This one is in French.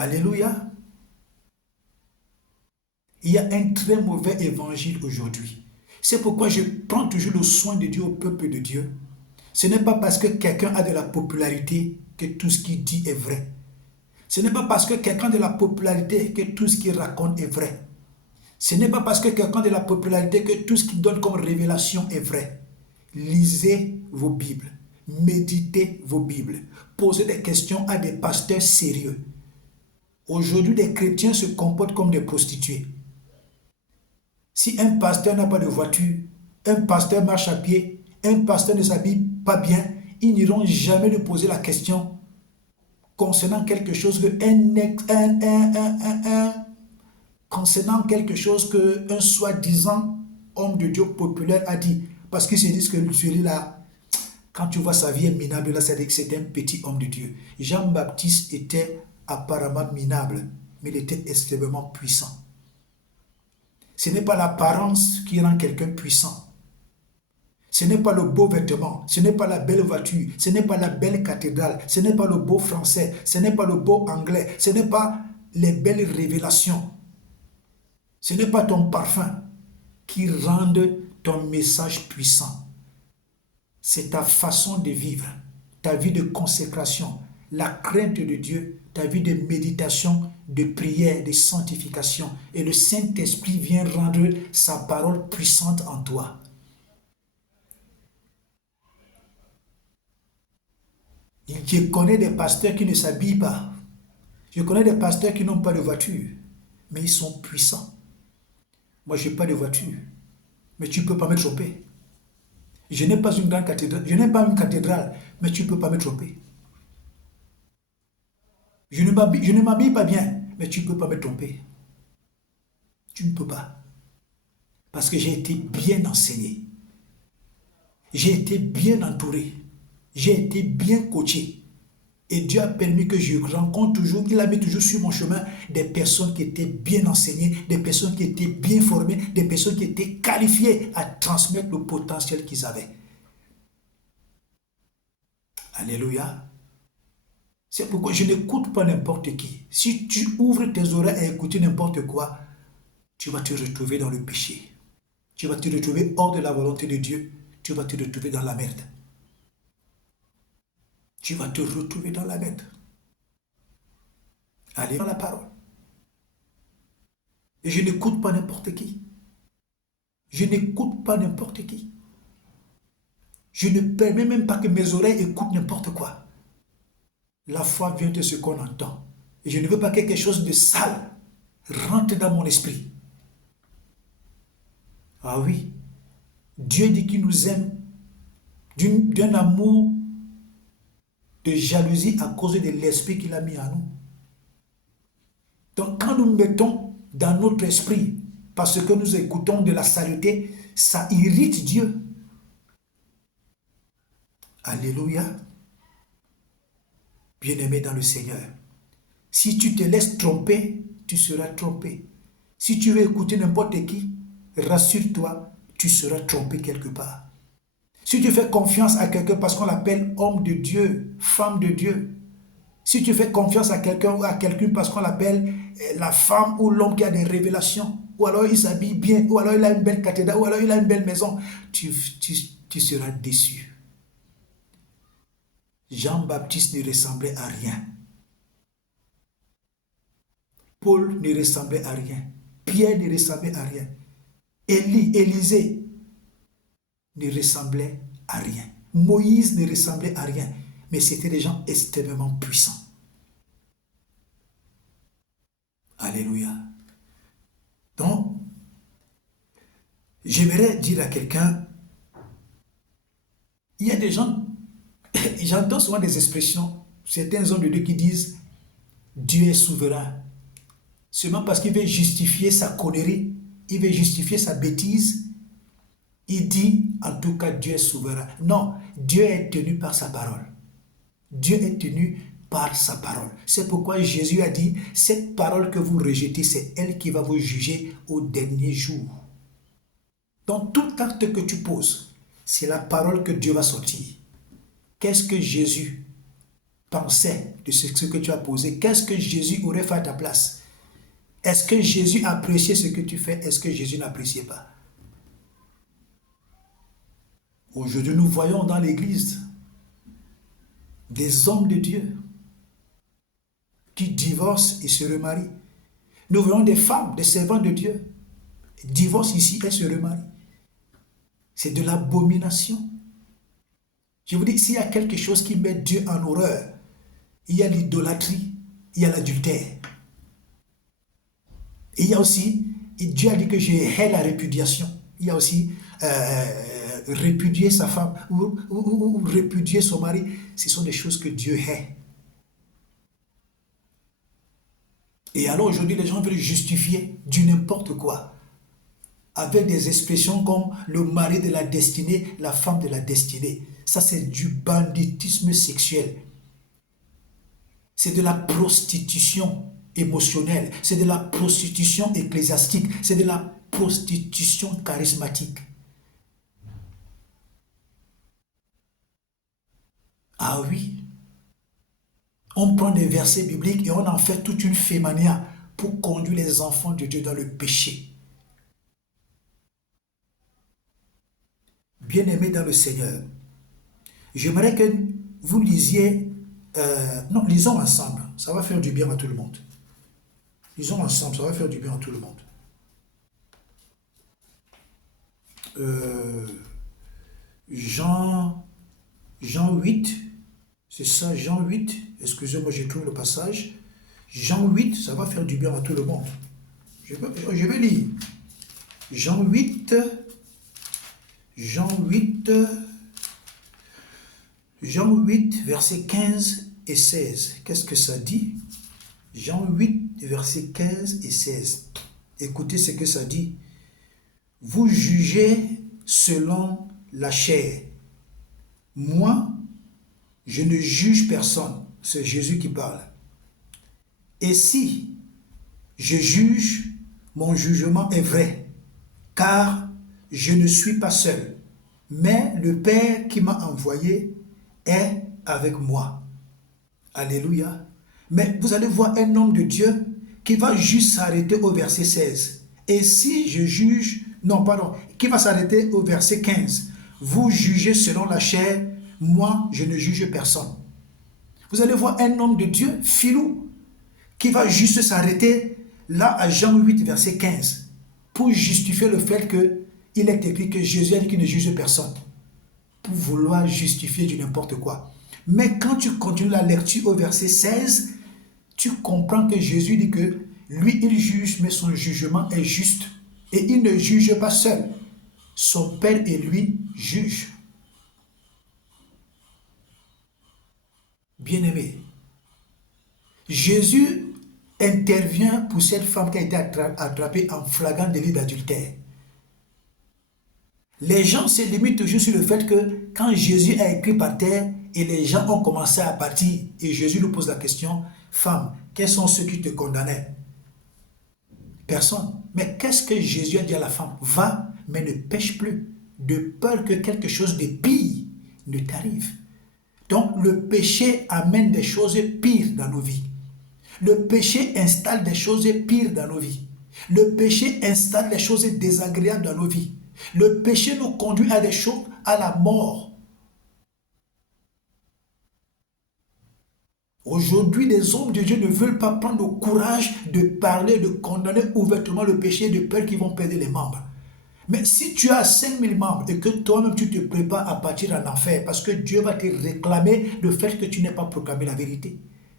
Alléluia. Il y a un très mauvais évangile aujourd'hui. C'est pourquoi je prends toujours le soin de Dieu au peuple de Dieu. Ce n'est pas parce que quelqu'un a de la popularité que tout ce qu'il dit est vrai. Ce n'est pas parce que quelqu'un a de la popularité que tout ce qu'il raconte est vrai. Ce n'est pas parce que quelqu'un a de la popularité que tout ce qu'il donne comme révélation est vrai. Lisez vos Bibles, méditez vos Bibles, posez des questions à des pasteurs sérieux. Aujourd'hui, les chrétiens se comportent comme des prostituées. Si un pasteur n'a pas de voiture, un pasteur marche à pied, un pasteur ne s'habille pas bien, ils n'iront jamais lui poser la question concernant quelque chose que concernant quelque chose qu'un soi-disant homme de Dieu populaire a dit. Parce qu'ils se disent que celui-là, quand tu vois sa vie est minable, là, c'est-à-dire que c'est un petit homme de Dieu. Jean-Baptiste était apparemment minable, mais il était extrêmement puissant. Ce n'est pas l'apparence qui rend quelqu'un puissant. Ce n'est pas le beau vêtement, ce n'est pas la belle voiture, ce n'est pas la belle cathédrale, ce n'est pas le beau français, ce n'est pas le beau anglais, ce n'est pas les belles révélations. Ce n'est pas ton parfum qui rend ton message puissant. C'est ta façon de vivre, ta vie de consécration, la crainte de Dieu, ta vie de méditation, de prière, de sanctification. Et le Saint-Esprit vient rendre sa parole puissante en toi. Je connais des pasteurs qui ne s'habillent pas. Je connais des pasteurs qui n'ont pas de voiture, mais ils sont puissants. Moi, je n'ai pas de voiture, mais tu ne peux pas me tromper. Je n'ai pas une grande cathédrale, je n'ai pas une cathédrale, mais tu ne peux pas me tromper. Je ne m'habille pas bien, mais tu ne peux pas me tromper. Tu ne peux pas. Parce que j'ai été bien enseigné. J'ai été bien entouré. J'ai été bien coaché. Et Dieu a permis que je rencontre toujours, il a mis toujours sur mon chemin des personnes qui étaient bien enseignées, des personnes qui étaient bien formées, des personnes qui étaient qualifiées à transmettre le potentiel qu'ils avaient. Alléluia. C'est pourquoi je n'écoute pas n'importe qui. Si tu ouvres tes oreilles à écouter n'importe quoi, tu vas te retrouver dans le péché. Tu vas te retrouver hors de la volonté de Dieu. Tu vas te retrouver dans la merde. Tu vas te retrouver dans la merde. Allez dans la parole. Et je n'écoute pas n'importe qui. Je n'écoute pas n'importe qui. Je ne permets même pas que mes oreilles écoutent n'importe quoi. La foi vient de ce qu'on entend. Et je ne veux pas que quelque chose de sale rentre dans mon esprit. Ah oui, Dieu dit qu'il nous aime d'un amour de jalousie à cause de l'esprit qu'il a mis en nous. Donc quand nous mettons dans notre esprit, parce que nous écoutons de la saleté, ça irrite Dieu. Alléluia. Bien-aimé dans le Seigneur, si tu te laisses tromper, tu seras trompé. Si tu veux écouter n'importe qui, rassure-toi, tu seras trompé quelque part. Si tu fais confiance à quelqu'un parce qu'on l'appelle homme de Dieu, femme de Dieu, si tu fais confiance à quelqu'un ou à quelqu'un parce qu'on l'appelle la femme ou l'homme qui a des révélations, ou alors il s'habille bien, ou alors il a une belle cathédrale, ou alors il a une belle maison, tu seras déçu. Jean-Baptiste ne ressemblait à rien. Paul ne ressemblait à rien. Pierre ne ressemblait à rien. Élisée ne ressemblait à rien. Moïse ne ressemblait à rien. Mais c'était des gens extrêmement puissants. Alléluia. Donc, j'aimerais dire à quelqu'un, il y a des gens, j'entends souvent des expressions, certains hommes de Dieu qui disent, Dieu est souverain. Seulement parce qu'il veut justifier sa connerie, il veut justifier sa bêtise, il dit, en tout cas, Dieu est souverain. Non, Dieu est tenu par sa parole. Dieu est tenu par sa parole. C'est pourquoi Jésus a dit, cette parole que vous rejetez, c'est elle qui va vous juger au dernier jour. Donc, tout acte que tu poses, c'est la parole que Dieu va sortir. Qu'est-ce que Jésus pensais de ce que tu as posé, qu'est-ce que Jésus aurait fait à ta place? Est-ce que Jésus appréciait ce que tu fais? Est-ce que Jésus n'appréciait pas? Aujourd'hui, nous voyons dans l'Église des hommes de Dieu qui divorcent et se remarient. Nous voyons des femmes, des servantes de Dieu, divorcent ici et se remarient. C'est de l'abomination. Je vous dis, s'il y a quelque chose qui met Dieu en horreur, il y a l'idolâtrie, il y a l'adultère. Et il y a aussi, Dieu a dit que je hais la répudiation. Il y a aussi répudier sa femme ou répudier son mari. Ce sont des choses que Dieu hait. Et alors aujourd'hui, les gens veulent justifier du n'importe quoi avec des expressions comme le mari de la destinée, la femme de la destinée. Ça, c'est du banditisme sexuel. C'est de la prostitution émotionnelle. C'est de la prostitution ecclésiastique. C'est de la prostitution charismatique. Ah oui. On prend des versets bibliques et on en fait toute une fémania pour conduire les enfants de Dieu dans le péché. Bien-aimés dans le Seigneur, j'aimerais que vous lisiez, non, lisons ensemble, ça va faire du bien à tout le monde. Lisons ensemble, ça va faire du bien à tout le monde. Jean 8, c'est ça, Jean 8, excusez-moi, j'ai trouvé le passage. Jean 8, ça va faire du bien à tout le monde. Je vais lire. Jean 8, versets 15 et 16. Qu'est-ce que ça dit? Jean 8, versets 15 et 16. Écoutez ce que ça dit. Vous jugez selon la chair. Moi, je ne juge personne. C'est Jésus qui parle. Et si je juge, mon jugement est vrai, car je ne suis pas seul, mais le Père qui m'a envoyé est avec moi. Alléluia. Mais vous allez voir un homme de Dieu qui va juste s'arrêter au verset 16. Et si je juge, non pardon, qui va s'arrêter au verset 15. Vous jugez selon la chair, moi je ne juge personne. Vous allez voir un homme de Dieu, filou, qui va juste s'arrêter là à Jean 8, verset 15, pour justifier le fait qu'il est écrit que Jésus a dit qu'il ne juge personne, pour vouloir justifier du n'importe quoi. Mais quand tu continues la lecture au verset 16, tu comprends que Jésus dit que lui, il juge, mais son jugement est juste. Et il ne juge pas seul. Son Père et lui jugent. Bien-aimé, Jésus intervient pour cette femme qui a été attrapée en flagrant délit d'adultère. Les gens se limitent toujours sur le fait que quand Jésus a écrit par terre et les gens ont commencé à partir, et Jésus nous pose la question, femme, quels sont ceux qui te condamnaient? Personne. Mais qu'est-ce que Jésus a dit à la femme? Va, mais ne pêche plus, de peur que quelque chose de pire ne t'arrive. Donc le péché amène des choses pires dans nos vies. Le péché installe des choses pires dans nos vies. Le péché installe des choses désagréables dans nos vies. Le péché nous conduit à des choses, à la mort. Aujourd'hui, les hommes de Dieu ne veulent pas prendre le courage de parler, de condamner ouvertement le péché de peur qu'ils vont perdre les membres. Mais si tu as 5000 membres et que toi-même tu te prépares à partir en enfer parce que Dieu va te réclamer le fait que tu n'aies pas proclamé la vérité.